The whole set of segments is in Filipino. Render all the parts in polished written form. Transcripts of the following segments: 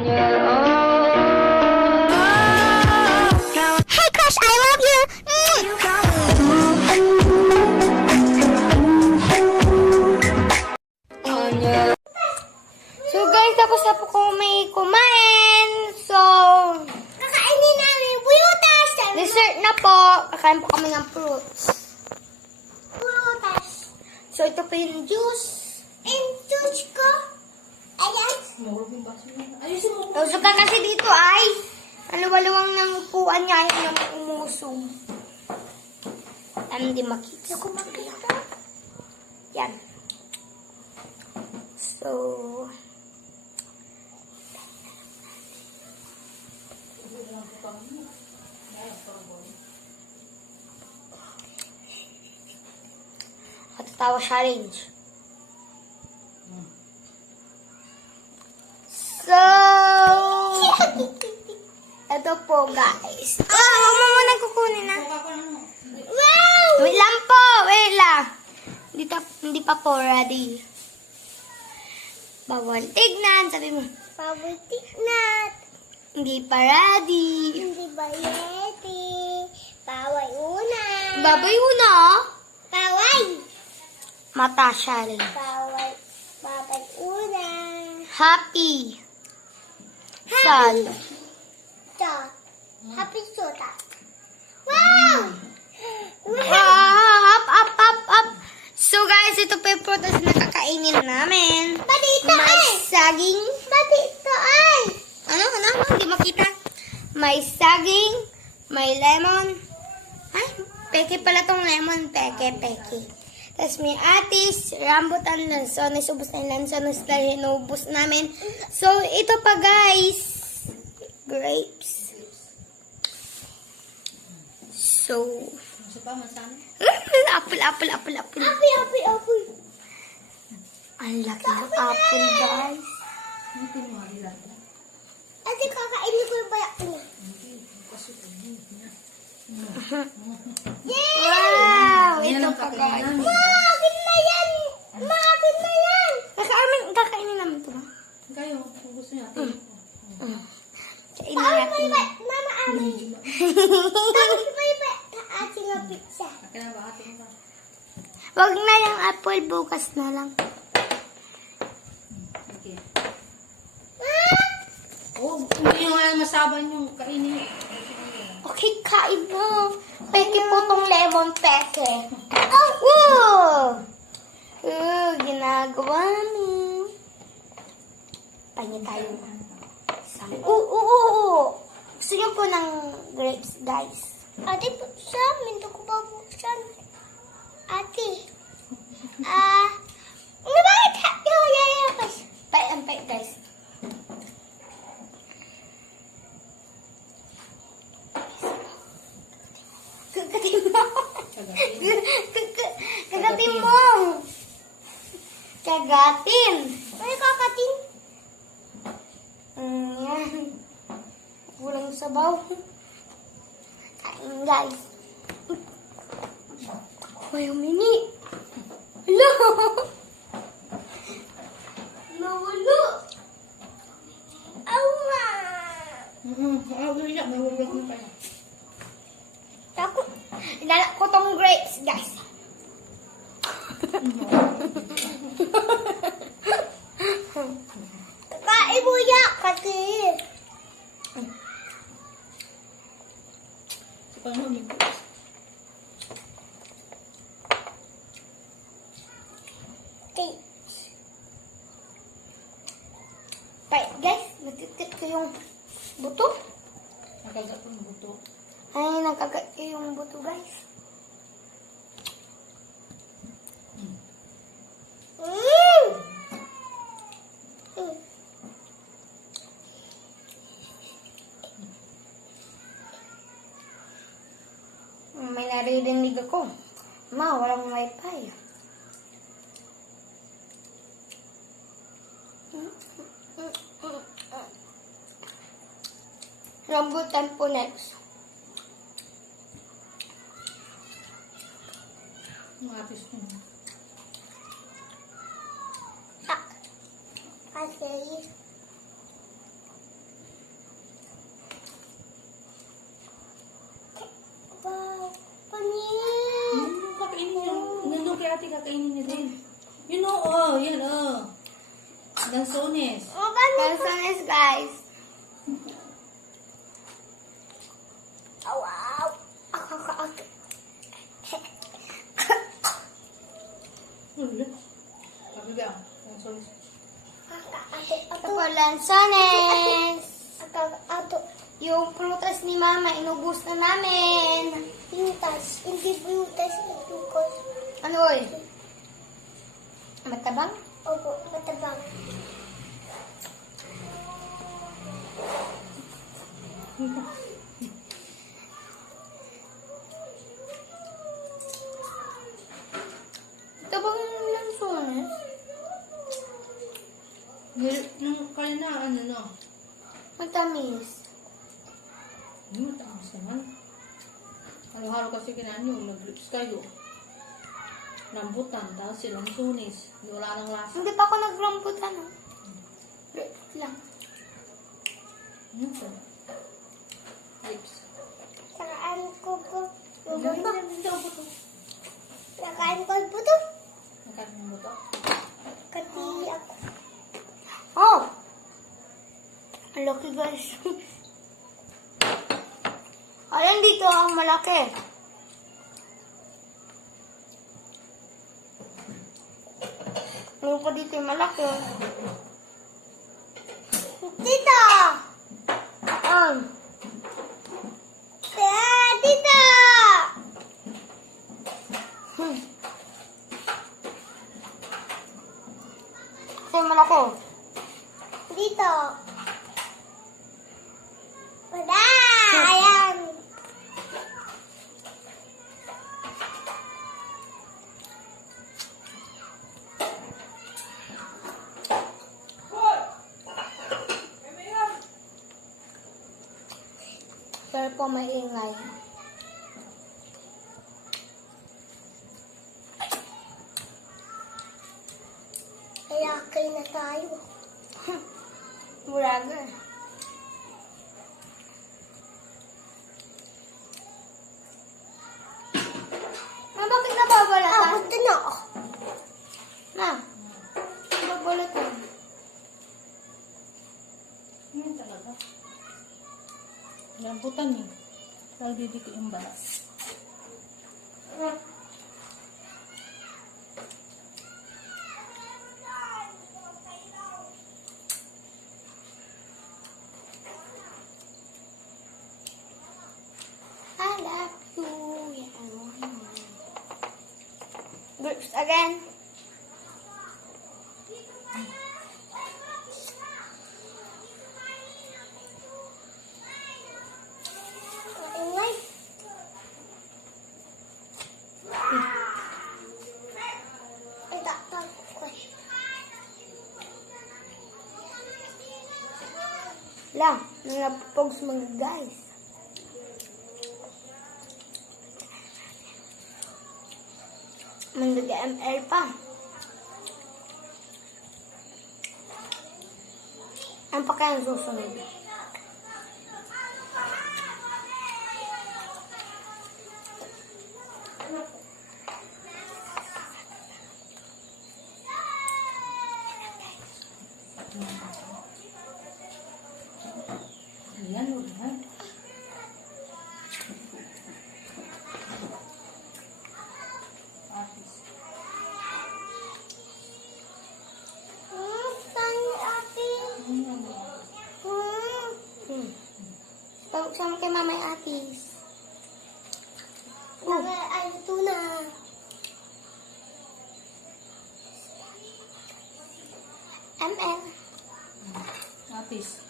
Hey crush, I love you. So guys, tapos na po kami kumain. So, kakainin namin prutas. Dessert na po. Kakain po kami ng fruits. Prutas. So, ito po yung juice. And juice ko. Ayan. Usok ka kasi dito ay aluwaluwang ng upuan niya ay yung umusong. Hindi makita. Ako makita. Yan. So, Tatawa challenge. So, ito po guys. Huwag mo muna kukunin na. Wow! Wait lang po, wait lang. Hindi pa po ready. Bawal tignan, sabi mo. Bawal tignan. Hindi pa ready. Hindi pa ready. Bawal una. Babay una? Bawal. Mata challenge. Bawal. Babay una. Happy. Sad. Happy soda. Wow! Wow! Up. So guys, ito pa yung prutas na kakainin namin. Pati ito may saging. Pati ito ay. Ano? Hindi makita. May saging. May lemon. Ay, peke pala tong lemon. Peke. Tapos may atis, rambutan, lansones. Ubus na yung lansones dahil inubos namin. So, ito pa guys. Grapes. So, apple. Apple. Ang laki ng apple, guys. Ate, kakainin ko yung bayak niya. Wow! Ito pa, guys. Akin na yan! Kakainin namin ito ba? Kayo, kung gusto niya, ate. Kainin natin. Mama, amin. Tapos may ating nga pizza. Akin na ba, ate mo ba? Wag na yung apple, bukas na lang. Okay. Oh, hindi nyo nga masaban yung kainin. Okay, kain mo. Peke po tong lemon, peke. Oh! Ginagawa mo. Pahinga tayo. Gusto niyo po ng grapes, guys? Ate, buksan. Minto ko ba buksan? Ate. Bakit? Pay, guys. Kagatin. Ay, kakatin. Yan. Kulang sabaw. Kain, guys. May mini. Hello. Nawalo. Awa. Ako, inala ko tong grapes, guys. Kakain mo yan kasi. Okay. Guys, natitip ko yung buto. Nakagat ko ng buto. Ay, nakagat ko yung buto, guys. May naririnig ako. Ma, walang wifi. Rambutan po next. Matis mo. Kasi kakainin niya din. You know, oh, yan, oh. Lansones. Lansones, guys. Wow. Wala. Sabi ka, lansones. Ito po, lansones. Yung prutas ni Mama, inubos na namin. Prutas. Hindi prutas. Prutas. Ano oy? Matabang? Opo, matabang. Ito bang lansones? Nung kaya na, ano, no? Matamis. Mataas naman. Halo-halo kasi kinain nyo, mag-lips kayo. Rambutan, tapos silang sunis. Wala nang lasa. Hindi pa ako nagrambutan. Lips lang. Ano to? Lips. Saan ko po? Yung Hindi buto. ako to. Nakain ko yung buto. Nakain mo to? Kati ako. Oh! Ang laki, guys. Alam dito ang malaki. Ano pa dito yung malaki? Tita! Tita! Hmm. Ito yung malaki. Dito. Wala! Ayan. Pero po may ingay. Kaya kayo na tayo. Buraga. Bakit nababalatan? Buto na ako. Na. Nababalatan. Ano talaga? Rambutan eh. Kaya didiko yung balat. I love you. Yeah, I want you. Groups again. Maingay. Ay, taktak ko. Lang, nangapogs mga guys. Mag-ML pa. Ang pa kaya ang susunod? Ayan, ulan. Artist. Saan yung ate? Ayan. Pag-sama kay Mama yung atis. Ay, ito na. ML. Artist.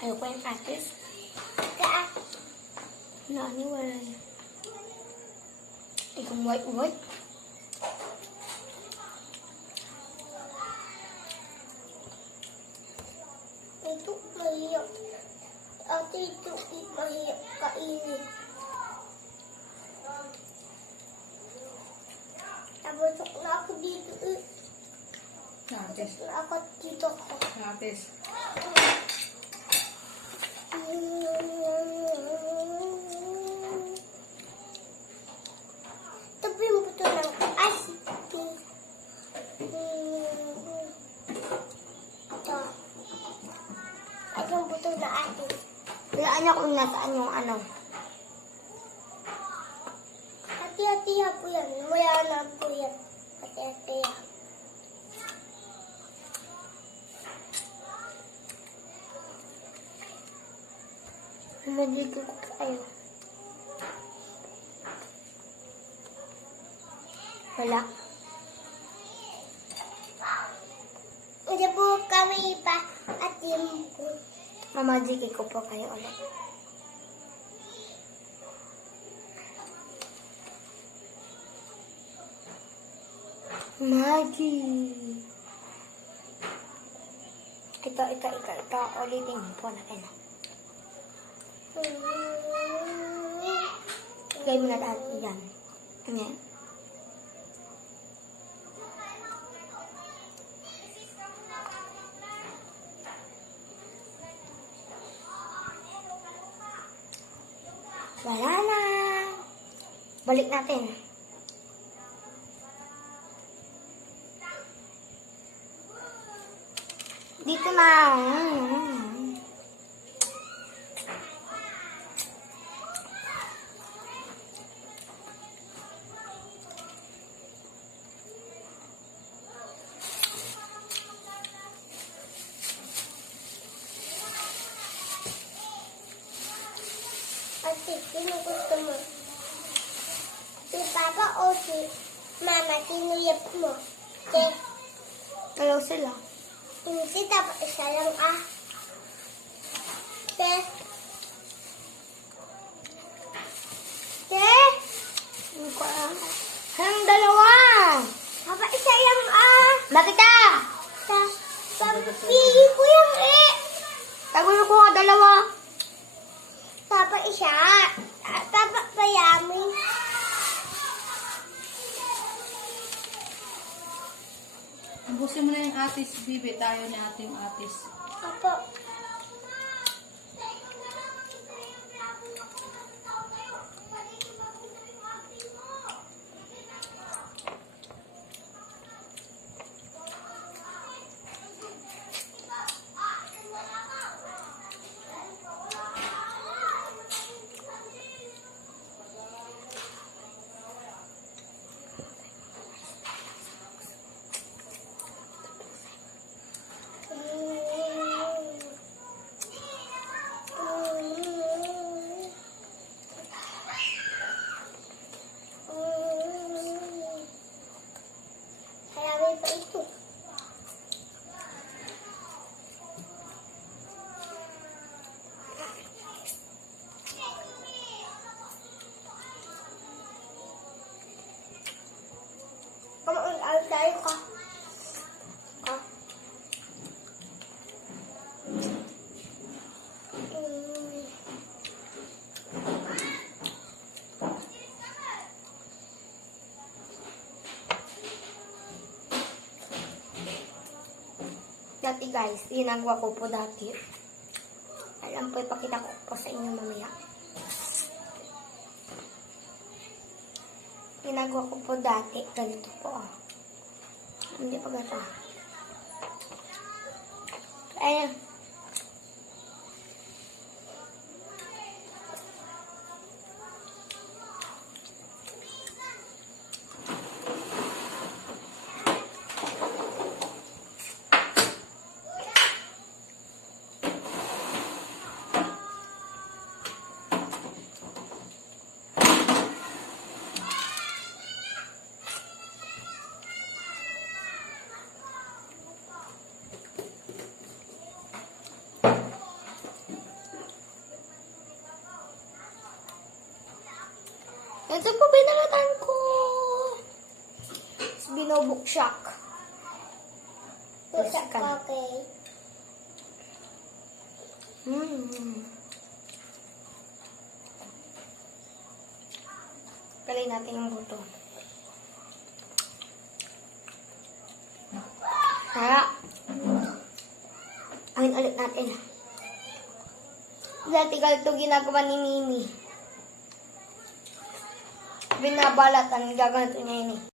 Ayoko yung atis. Kaa. Naniwala niya. Ikong white. Ito, mahirap. Ate, ito, mahirap kainin. Nabusok na ako dito. Artist. Na ako dito ko. Artist. Ito Hulaan niyo kung nasaan yung ano. Hati-hati po yan. Wala na po yan. Hati-hati. Nalagay ko kayo. Wala. Hindi po kami pa at yung po. Mamajiki ko po kayo ulit. Maggie. Ito. Ulitin po natin. Lagay mo na lahat yan. Ayan. Wala na. Balik natin. Dito na. Ate, sino gusto mo? Si Papa o si Mama? Sino yap mo? Che, Dalaw sila. hindi dapat isa lang Che. Che, Hindi ko alam. Anong dalawa? dapat isa lang Bakit ah? Pili ko yung Tagulo ko nga dalawa. Dapat isa. Dapat payamin. Ubusin mo na yung atis, bibi. Tayo ni ating atis. Apo. Marami pa ito. Kumain tayo ka. Dati guys, ginagawa ko po dati. Alam po, ipakita ko po sa inyo mamaya. Ginagawa ko po dati. Ganito po. Hindi pa gata. Ayan. Ito po binalatan ko. Binobuksak. Pusa okay. Kalay natin yung buto. Kaya, angin ulit natin. Dati ganito ginagawa ni Mimi. Binabalatan, gaganito niya yun eh.